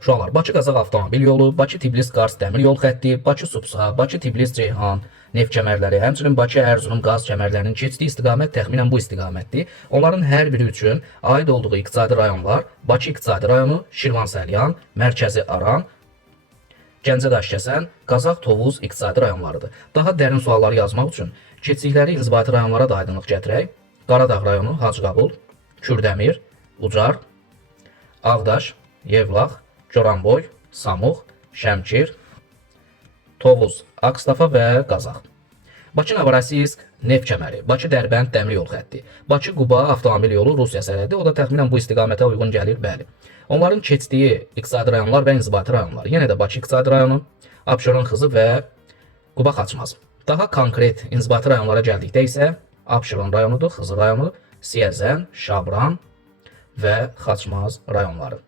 Uşaqlar, Bakı-Qazax avtomobil yolu, Bakı-Tbilisi-Qars dəmir yol xətti, Bakı-Subsa, Bakı-Tbilisi-Ceyhan neft kəmərləri, həmçinin Bakı-Ərzurum qaz kəmərlərinin keçdiyi istiqamət təxminən bu istiqamətdir. Onların hər biri üçün aid olduğu iqtisadi rayonlar Bakı iqtisadi rayonu, Şirvansalyan, Mərkəzi Aran, Gəncə-Daşkəsən, Qazax-Tovuz iqtisadi rayonlarıdır. Daha dərin sualları yazmaq üçün keçdikləri inzibati rayonlara da aydınlıq gətirək. Qaradağ rayonu, Hacıqabul, Kürdəmir, Ucar, Ağdaş, Yevlax, Goranboy, Samux, Şəmkir, Tovuz, Akstafa və Qazax. Bakı-Novorosiysk neft kəməri, Bakı-Dərbənd dəmir yol xətti, Bakı-Quba avtomobil yolu Rusiya sərhədi, o da təxminən bu istiqamətə uyğun gəlir, bəli. Onların keçdiyi iqtisadi rayonlar və inzibati rayonlar, yenə də Bakı iqtisadi rayonu, Abşeron Xızı və Quba Xaçmaz. Daha konkret inzibati rayonlara gəldikdə isə Abşeron rayonudur, Xızı rayonu, Siyəzən, Şabran və Xaçmaz rayonları.